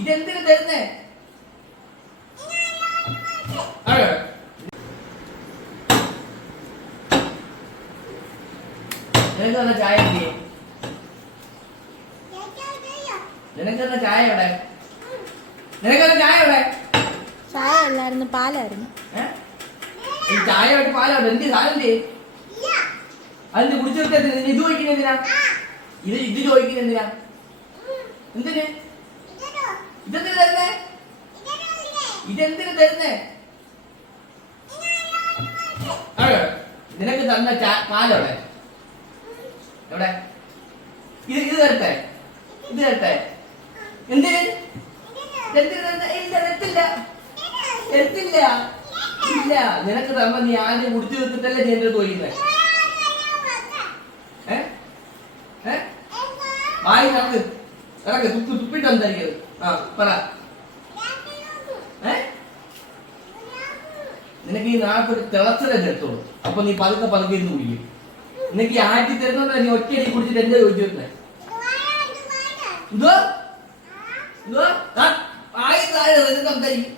ഇതെന്തിനു തരുന്നേ? നിനക്ക് തന്ന ചായ എന്തിയെ? നിനക്ക് തന്ന ചായ എവിടെ? നിനക്ക് തന്ന ചായ എവിടെ? ചായ അല്ലായിരുന്നു, പാലായിരുന്നു. ഈ ചായ ആയിട്ട് പാലാണ് എന്ത് സാധനം എന്ത്? അതിന് കുടിച്ചു നിർത്തി ഇത് ചോദിക്കുന്ന എന്തിനാ? ഇത് ചോദിക്കുന്ന എന്തിനാ? എന്തിന്? ഇതെന്തിനു തരുന്നേ? ഇതെന്തിനു തരുന്നേ? നിനക്ക് തന്ന പാലെവിടെ? എവിടെ? ഇത് തരട്ടെ? ഇത് തരട്ടെ? എന്തിന്? ഇല്ല. നിനക്ക് തന്ന നീ ആദ്യം കുടിച്ചു നിർത്തിട്ടല്ലേ നീ എന്റെ ചോദിക്കുന്നേ? വായി ഇറക്ക് തുപ്പിട്ട് എന്തായിരിക്കും? ആ പറ. നിനക്ക് ഈ നാട്ടിൽ തിളച്ചതല്ലേ എടുത്തോളൂ. അപ്പൊ നീ പതുക്കെ ഇരുന്ന് കുടിക്കും. നിനക്ക് ഈ ആറ്റി തരുന്നോണ്ടല്ലേ നീ ഒറ്റയടി കുടിച്ചിട്ട് എന്റെ ചോദിച്ചു വരുന്നേ? എന്തോ സംസാരിക്കും.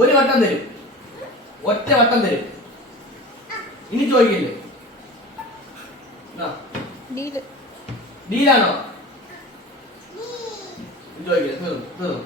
ഒരു വട്ടം തരും, ഒറ്റ വട്ടം തരും. ഇനി ചോദിക്കില്ലേ? ഡീലാണോ? ചോദിക്കില്ല. തീർന്നു.